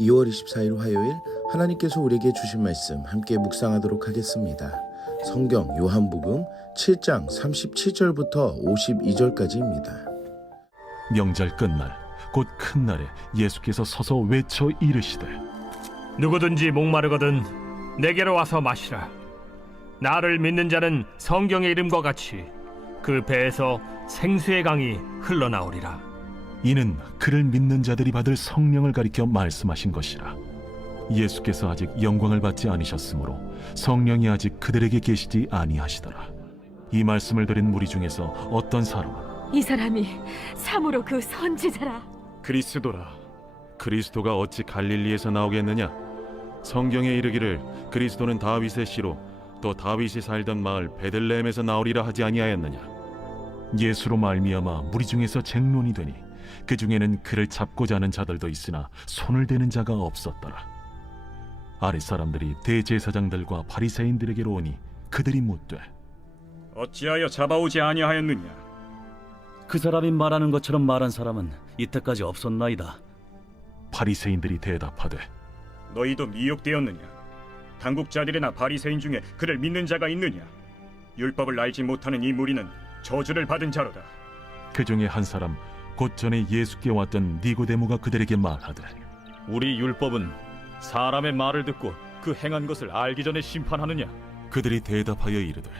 2월 24일 화요일 하나님께서 우리에게 주신 말씀 함께 묵상하도록 하겠습니다. 성경 요한복음 7장 37절부터 52절까지입니다. 명절 끝날 곧 큰 날에 예수께서 서서 외쳐 이르시되 누구든지 목마르거든 내게로 와서 마시라. 나를 믿는 자는 성경의 이름과 같이 그 배에서 생수의 강이 흘러나오리라. 이는 그를 믿는 자들이 받을 성령을 가리켜 말씀하신 것이라. 예수께서 아직 영광을 받지 않으셨으므로 성령이 아직 그들에게 계시지 아니하시더라. 이 말씀을 들은 무리 중에서 어떤 사람은 이 사람이 참으로 그 선지자라. 그리스도라. 그리스도가 어찌 갈릴리에서 나오겠느냐? 성경에 이르기를 그리스도는 다윗의 씨로 또 다윗이 살던 마을 베들레헴에서 나오리라 하지 아니하였느냐? 예수로 말미암아 무리 중에서 쟁론이 되니 그 중에는 그를 잡고자 하는 자들도 있으나 손을 대는 자가 없었더라. 아랫 사람들이 대제사장들과 바리새인들에게로 오니 그들이 묻되 어찌하여 잡아오지 아니하였느냐? 그 사람이 말하는 것처럼 말한 사람은 이때까지 없었나이다. 바리새인들이 대답하되 너희도 미혹되었느냐? 당국자들이나 바리새인 중에 그를 믿는 자가 있느냐? 율법을 알지 못하는 이 무리는 저주를 받은 자로다. 그 중에 한 사람 곧 전에 예수께 왔던 니고데모가 그들에게 말하되 우리 율법은 사람의 말을 듣고 그 행한 것을 알기 전에 심판하느냐? 그들이 대답하여 이르되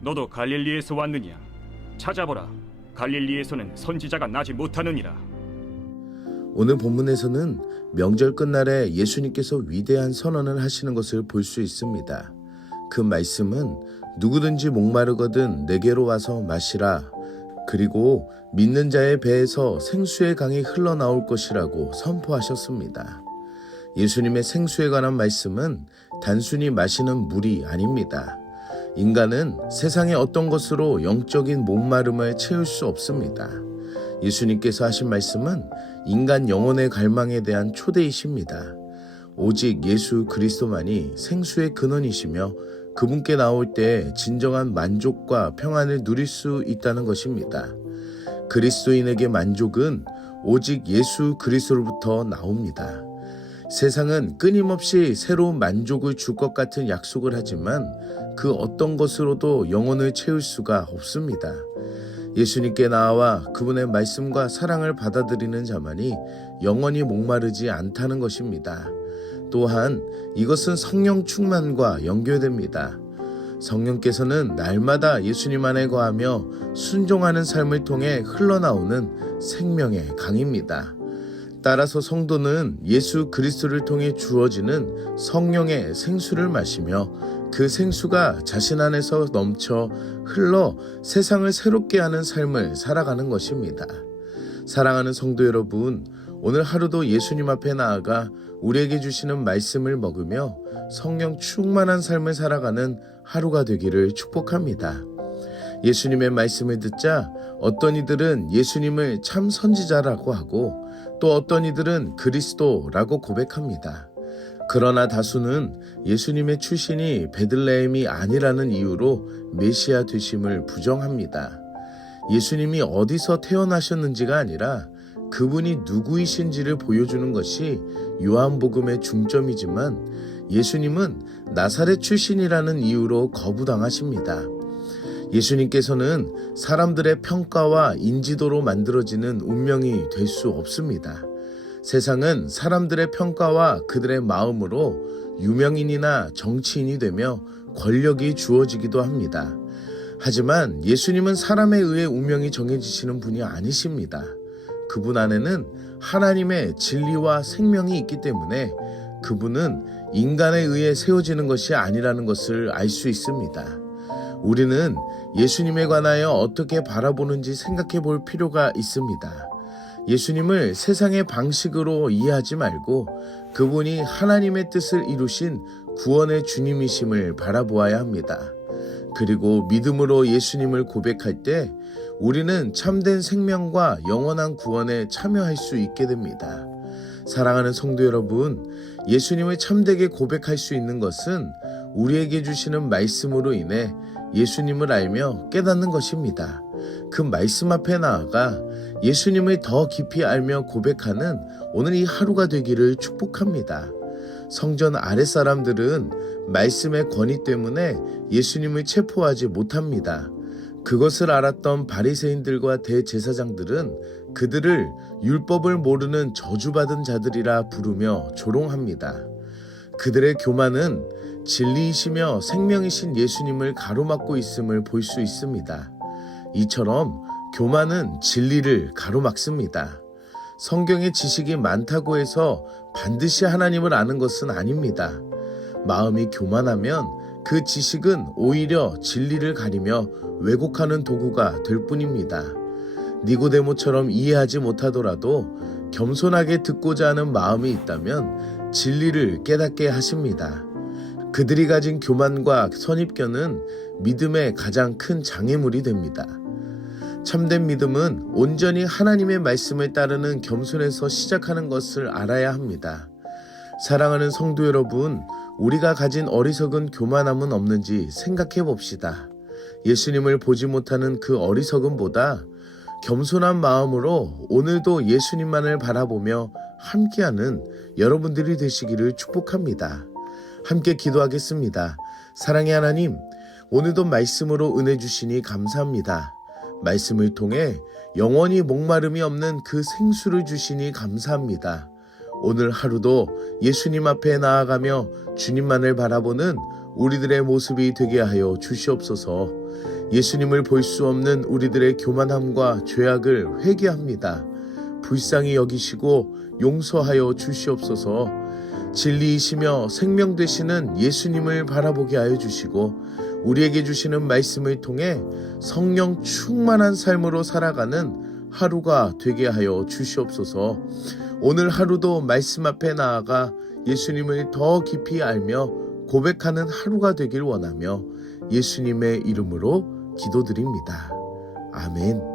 너도 갈릴리에서 왔느냐? 찾아보라. 갈릴리에서는 선지자가 나지 못하느니라. 오늘 본문에서는 명절 끝날에 예수님께서 위대한 선언을 하시는 것을 볼 수 있습니다. 그 말씀은 누구든지 목마르거든 내게로 와서 마시라. 그리고 믿는 자의 배에서 생수의 강이 흘러나올 것이라고 선포하셨습니다. 예수님의 생수에 관한 말씀은 단순히 마시는 물이 아닙니다. 인간은 세상의 어떤 것으로 영적인 목마름을 채울 수 없습니다. 예수님께서 하신 말씀은 인간 영혼의 갈망에 대한 초대이십니다. 오직 예수 그리스도만이 생수의 근원이시며 그분께 나올 때 진정한 만족과 평안을 누릴 수 있다는 것입니다. 그리스도인에게 만족은 오직 예수 그리스도로부터 나옵니다. 세상은 끊임없이 새로운 만족을 줄 것 같은 약속을 하지만 그 어떤 것으로도 영혼을 채울 수가 없습니다. 예수님께 나와 그분의 말씀과 사랑을 받아들이는 자만이 영원히 목마르지 않다는 것입니다. 또한 이것은 성령 충만과 연결됩니다. 성령께서는 날마다 예수님 안에 거하며 순종하는 삶을 통해 흘러나오는 생명의 강입니다. 따라서 성도는 예수 그리스도를 통해 주어지는 성령의 생수를 마시며 그 생수가 자신 안에서 넘쳐 흘러 세상을 새롭게 하는 삶을 살아가는 것입니다. 사랑하는 성도 여러분, 오늘 하루도 예수님 앞에 나아가 우리에게 주시는 말씀을 먹으며 성령 충만한 삶을 살아가는 하루가 되기를 축복합니다. 예수님의 말씀을 듣자 어떤 이들은 예수님을 참 선지자라고 하고 또 어떤 이들은 그리스도라고 고백합니다. 그러나 다수는 예수님의 출신이 베들레헴이 아니라는 이유로 메시아 되심을 부정합니다. 예수님이 어디서 태어나셨는지가 아니라 그분이 누구이신지를 보여주는 것이 요한복음의 중점이지만 예수님은 나사렛 출신이라는 이유로 거부당하십니다. 예수님께서는 사람들의 평가와 인지도로 만들어지는 운명이 될 수 없습니다. 세상은 사람들의 평가와 그들의 마음으로 유명인이나 정치인이 되며 권력이 주어지기도 합니다. 하지만 예수님은 사람에 의해 운명이 정해지시는 분이 아니십니다. 그분 안에는 하나님의 진리와 생명이 있기 때문에 그분은 인간에 의해 세워지는 것이 아니라는 것을 알 수 있습니다. 우리는 예수님에 관하여 어떻게 바라보는지 생각해 볼 필요가 있습니다. 예수님을 세상의 방식으로 이해하지 말고 그분이 하나님의 뜻을 이루신 구원의 주님이심을 바라보아야 합니다. 그리고 믿음으로 예수님을 고백할 때 우리는 참된 생명과 영원한 구원에 참여할 수 있게 됩니다. 사랑하는 성도 여러분, 예수님을 참되게 고백할 수 있는 것은 우리에게 주시는 말씀으로 인해 예수님을 알며 깨닫는 것입니다. 그 말씀 앞에 나아가 예수님을 더 깊이 알며 고백하는 오늘 이 하루가 되기를 축복합니다. 성전 아랫사람들은 말씀의 권위 때문에 예수님을 체포하지 못합니다. 그것을 알았던 바리새인들과 대제사장들은 그들을 율법을 모르는 저주받은 자들이라 부르며 조롱합니다. 그들의 교만은 진리이시며 생명이신 예수님을 가로막고 있음을 볼 수 있습니다. 이처럼 교만은 진리를 가로막습니다. 성경의 지식이 많다고 해서 반드시 하나님을 아는 것은 아닙니다. 마음이 교만하면 그 지식은 오히려 진리를 가리며 왜곡하는 도구가 될 뿐입니다. 니고데모처럼 이해하지 못하더라도 겸손하게 듣고자 하는 마음이 있다면 진리를 깨닫게 하십니다. 그들이 가진 교만과 선입견은 믿음의 가장 큰 장애물이 됩니다. 참된 믿음은 온전히 하나님의 말씀을 따르는 겸손에서 시작하는 것을 알아야 합니다. 사랑하는 성도 여러분, 우리가 가진 어리석은 교만함은 없는지 생각해 봅시다. 예수님을 보지 못하는 그 어리석음보다 겸손한 마음으로 오늘도 예수님만을 바라보며 함께하는 여러분들이 되시기를 축복합니다. 함께 기도하겠습니다. 사랑의 하나님, 오늘도 말씀으로 은혜 주시니 감사합니다. 말씀을 통해 영원히 목마름이 없는 그 생수를 주시니 감사합니다. 오늘 하루도 예수님 앞에 나아가며 주님만을 바라보는 우리들의 모습이 되게 하여 주시옵소서. 예수님을 볼 수 없는 우리들의 교만함과 죄악을 회개합니다. 불쌍히 여기시고 용서하여 주시옵소서. 진리이시며 생명 되시는 예수님을 바라보게 하여 주시고 우리에게 주시는 말씀을 통해 성령 충만한 삶으로 살아가는 하루가 되게 하여 주시옵소서. 오늘 하루도 말씀 앞에 나아가 예수님을 더 깊이 알며 고백하는 하루가 되길 원하며 예수님의 이름으로 기도드립니다. 아멘.